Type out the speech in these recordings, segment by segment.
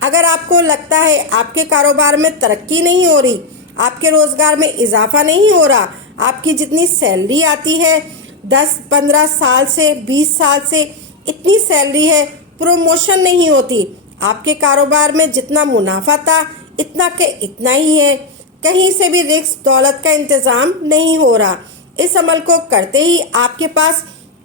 اگر آپ کو لگتا ہے آپ کے کاروبار میں ترقی نہیں ہو رہی، آپ کے روزگار میں اضافہ نہیں ہو رہا، آپ کی جتنی سیلری آتی ہے 10-15 سال سے 20 سال سے اتنی سیلری ہے، پروموشن نہیں ہوتی، آپ کے کاروبار میں جتنا منافع تھا اتنا کہ اتنا ہی ہے، کہیں سے بھی رزق دولت کا انتظام نہیں ہو رہا، اس عمل کو کرتے ہی آپ کے پاس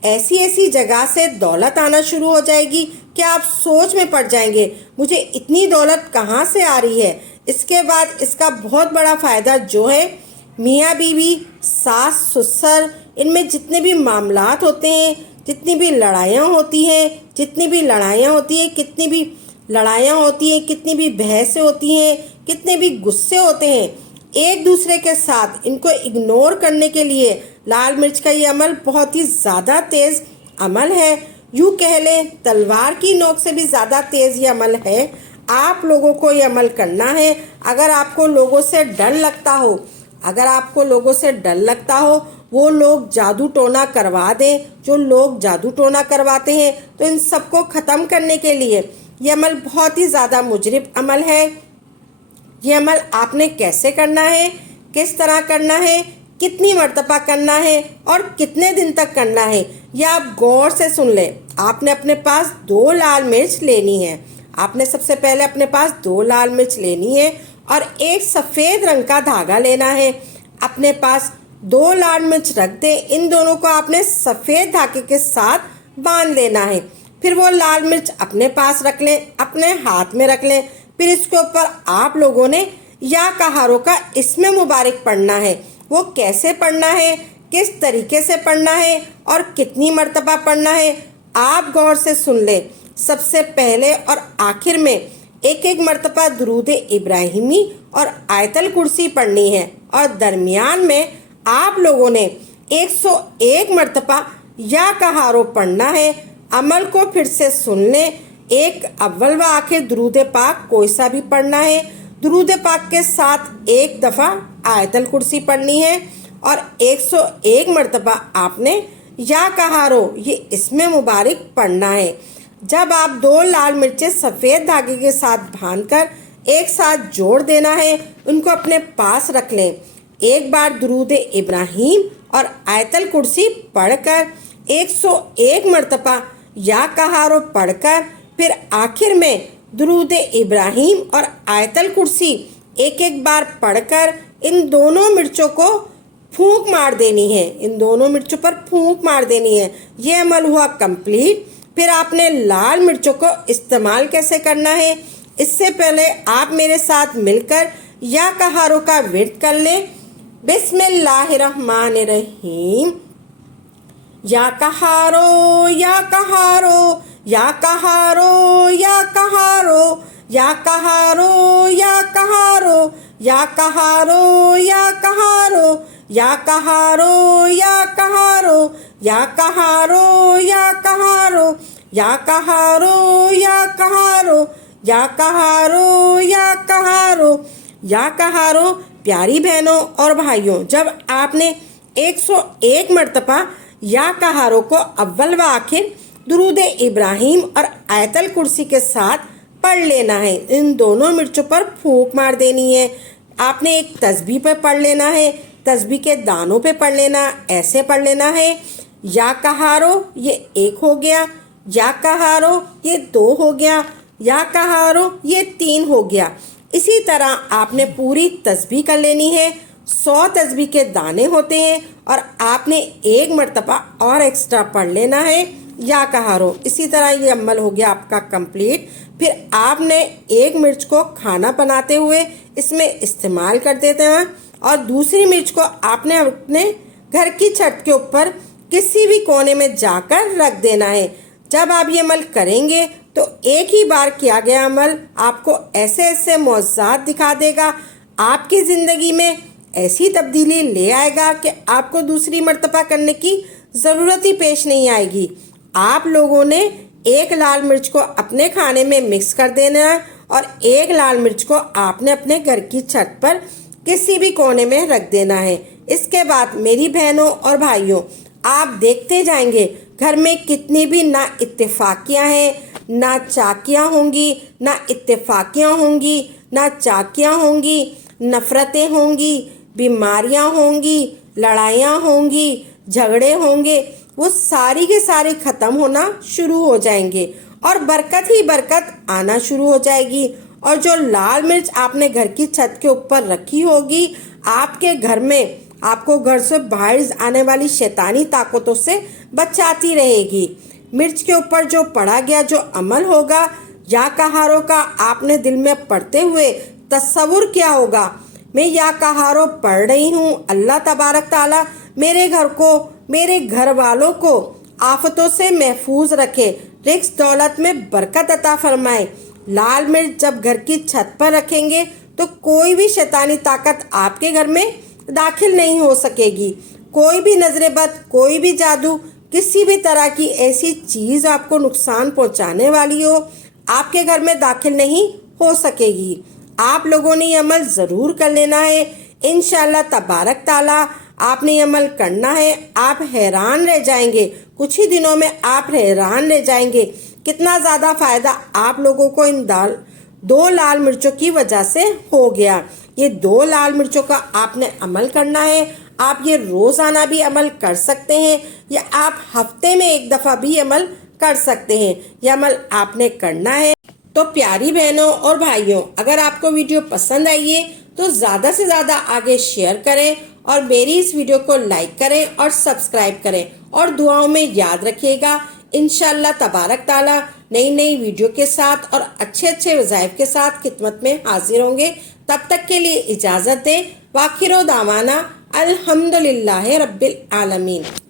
ایسی جگہ سے دولت آنا شروع ہو جائے گی کہ آپ سوچ میں پڑ جائیں گے مجھے اتنی دولت کہاں سے آ رہی ہے۔ اس کے بعد اس کا بہت بڑا فائدہ جو ہے، میاں بیوی، ساس سسر، ان میں جتنے بھی معاملات ہوتے ہیں، جتنی بھی لڑائیاں ہوتی ہیں، کتنی بھی لڑائیاں ہوتی ہیں، کتنی بھی بحثیں ہوتی ہیں، کتنے بھی غصے ہوتے ہیں، ایک دوسرے کے ساتھ ان کو اگنور کرنے کے لیے لال مرچ کا یہ عمل بہت ہی زیادہ تیز عمل ہے، یوں کہہ لیں تلوار کی نوک سے بھی زیادہ تیز یہ عمل ہے۔ آپ لوگوں کو یہ عمل کرنا ہے۔ اگر آپ کو لوگوں سے ڈر لگتا ہو وہ لوگ جادو ٹونا کروا دیں، جو لوگ جادو ٹونا کرواتے ہیں، تو ان سب کو ختم کرنے کے لیے یہ عمل بہت ہی زیادہ مجرب عمل ہے۔ یہ عمل آپ نے کیسے کرنا ہے، کس طرح کرنا ہے، کتنی مرتبہ کرنا ہے اور کتنے دن تک کرنا ہے، یہ آپ غور سے سن لیں۔ آپ نے اپنے پاس 2 لال مرچ لینی ہے۔ آپ نے سب سے پہلے اپنے پاس 2 لال مرچ لینی ہے اور ایک سفید رنگ کا دھاگا لینا ہے۔ اپنے پاس 2 لال مرچ رکھ دیں، ان دونوں کو آپ نے سفید دھاگے کے ساتھ باندھ لینا ہے۔ پھر وہ لال مرچ اپنے پاس رکھ لیں، اپنے ہاتھ میں رکھ لیں۔ پھر اس کے اوپر آپ لوگوں نے یا کہاروں کا اسم مبارک پڑھنا ہے۔ وہ کیسے پڑھنا ہے، کس طریقے سے پڑھنا ہے اور کتنی مرتبہ پڑھنا ہے، آپ غور سے سن لیں۔ سب سے پہلے اور آخر میں ایک مرتبہ درود ابراہیمی اور آیت الکرسی پڑھنی ہے، اور درمیان میں آپ لوگوں نے 101 مرتبہ یا کہارو پڑھنا ہے۔ عمل کو پھر سے سن لیں۔ ایک اول و آخر درود پاک کوئی سا بھی پڑھنا ہے، درود پاک کے ساتھ ایک دفعہ آیت الکرسی پڑھنی ہے، اور 101 مرتبہ آپ نے یا کہارو یہ اسم مبارک پڑھنا ہے۔ جب آپ 2 لال مرچیں سفید دھاگے کے ساتھ باندھ کر ایک ساتھ جوڑ دینا ہے، ان کو اپنے پاس رکھ لیں۔ ایک بار درود ابراہیم اور آیت الکرسی پڑھ کر 101 مرتبہ یا کہارو پڑھ کر پھر آخر میں درود ابراہیم اور آیت الکرسی ایک بار پڑھ کر ان دونوں مرچوں کو پھونک مار دینی ہے، ان دونوں مرچوں پر پھونک مار دینی ہے۔ یہ عمل ہوا کمپلیٹ۔ پھر آپ نے لال مرچوں کو استعمال کیسے کرنا ہے، اس سے پہلے آپ میرے ساتھ مل کر یا کہارو کا ورد کر لیں۔ بسم اللہ الرحمن الرحیم۔ یا کہارو یا کہارو یا کہارو یا کہارو یا کہارو یا کہارو یا کہارو یا کہارو یا کہارو یا کہارو یا کہارو یا کہارو یا کہارو یا کہارو یا کہارو یا کہارو یا کہارو۔ پیاری بہنوں اور بھائیوں، جب آپ نے 101 مرتبہ یا کہارو کو اول و آخر درود ابراہیم اور آیت الکرسی کے ساتھ پڑھ لینا ہے، ان دونوں مرچوں پر پھونک مار دینی ہے۔ آپ نے ایک تسبیح پہ پڑھ لینا ہے، تسبیح کے دانوں پہ پڑھ لینا، ایسے پڑھ لینا ہے۔ یا کہارو یہ 1 ہو گیا، یا کہارو یہ 2 ہو گیا، یا کہارو یہ 3 ہو گیا۔ اسی طرح آپ نے پوری تسبیح کر لینی ہے۔ 100 تسبیح کے دانے ہوتے ہیں، اور آپ نے 1 مرتبہ اور ایکسٹرا پڑھ لینا ہے یا کہارو۔ اسی طرح یہ عمل ہو گیا آپ کا کمپلیٹ۔ پھر آپ نے 1 مرچ کو کھانا بناتے ہوئے اس میں استعمال کر دیتے ہیں، اور دوسری مرچ کو آپ نے اپنے گھر کی چھت کے اوپر کسی بھی کونے میں جا کر رکھ دینا ہے۔ جب آپ یہ عمل کریں گے تو ایک ہی بار کیا گیا عمل آپ کو ایسے معجزات دکھا دے گا، آپ کی زندگی میں ایسی تبدیلی لے آئے گا کہ آپ کو دوسری مرتبہ کرنے کی ضرورت ہی پیش نہیں آئے گی۔ آپ لوگوں نے 1 لال مرچ کو اپنے کھانے میں مکس کر دینا ہے، اور 1 لال مرچ کو آپ نے اپنے گھر کی چھت پر کسی بھی کونے میں رکھ دینا ہے۔ اس کے بعد میری بہنوں اور بھائیوں، آپ دیکھتے جائیں گے گھر میں کتنی بھی نا اتفاقیاں ہیں، نہ چاکیاں ہوں گی، نہ اتفاقیاں ہوں گی، نہ چاکیاں ہوں گی، نفرتیں ہوں گی، بیماریاں ہوں گی، لڑائیاں ہوں گی، جھگڑے ہوں گے، وہ ساری کے سارے ختم ہونا شروع ہو جائیں گے اور برکت ہی برکت آنا شروع ہو جائے گی۔ اور جو لال مرچ آپ نے گھر کی چھت کے اوپر رکھی ہوگی، آپ کے گھر میں آپ کو گھر سے باہر آنے والی شیطانی طاقتوں سے بچاتی رہے گی۔ مرچ کے اوپر جو پڑھا گیا جو عمل ہوگا یا کہاروں کا، آپ نے دل میں پڑھتے ہوئے تصور کیا ہوگا، میں یا کہاروں پڑھ رہی ہوں، اللہ تبارک تعالیٰ میرے گھر کو، میرے گھر والوں کو آفتوں سے محفوظ رکھے، رزق دولت میں برکت عطا فرمائے۔ لال مرچ جب گھر کی چھت پر رکھیں گے تو کوئی بھی شیطانی طاقت آپ کے گھر میں داخل نہیں ہو سکے گی، کوئی بھی نظر بد، کوئی بھی جادو، کسی بھی طرح کی ایسی چیز آپ کو نقصان پہنچانے والی ہو آپ کے گھر میں داخل نہیں ہو سکے گی۔ آپ لوگوں نے یہ عمل ضرور کر لینا ہے، انشاءاللہ تبارک تعالیٰ آپ نے یہ عمل کرنا ہے، آپ حیران رہ جائیں گے، کچھ ہی دنوں میں آپ حیران رہ جائیں گے کتنا زیادہ فائدہ آپ لوگوں کو ان دو لال مرچوں کی وجہ سے ہو گیا۔ یہ 2 لال مرچوں کا آپ نے عمل کرنا ہے، آپ یہ روزانہ بھی عمل کر سکتے ہیں یا آپ ہفتے میں 1 دفعہ بھی عمل کر سکتے ہیں، یہ عمل آپ نے کرنا ہے۔ تو پیاری بہنوں اور بھائیوں، اگر آپ کو ویڈیو پسند آئی ہے تو زیادہ سے زیادہ آگے شیئر کریں اور میری اس ویڈیو کو لائک کریں اور سبسکرائب کریں اور دعاؤں میں یاد رکھیے گا۔ انشاءاللہ تبارک تعالیٰ نئی ویڈیو کے ساتھ اور اچھے وظائف کے ساتھ خدمت میں حاضر ہوں گے۔ تب تک کے لیے اجازت دیں، وآخر دعوانا الحمدللہ رب العالمین۔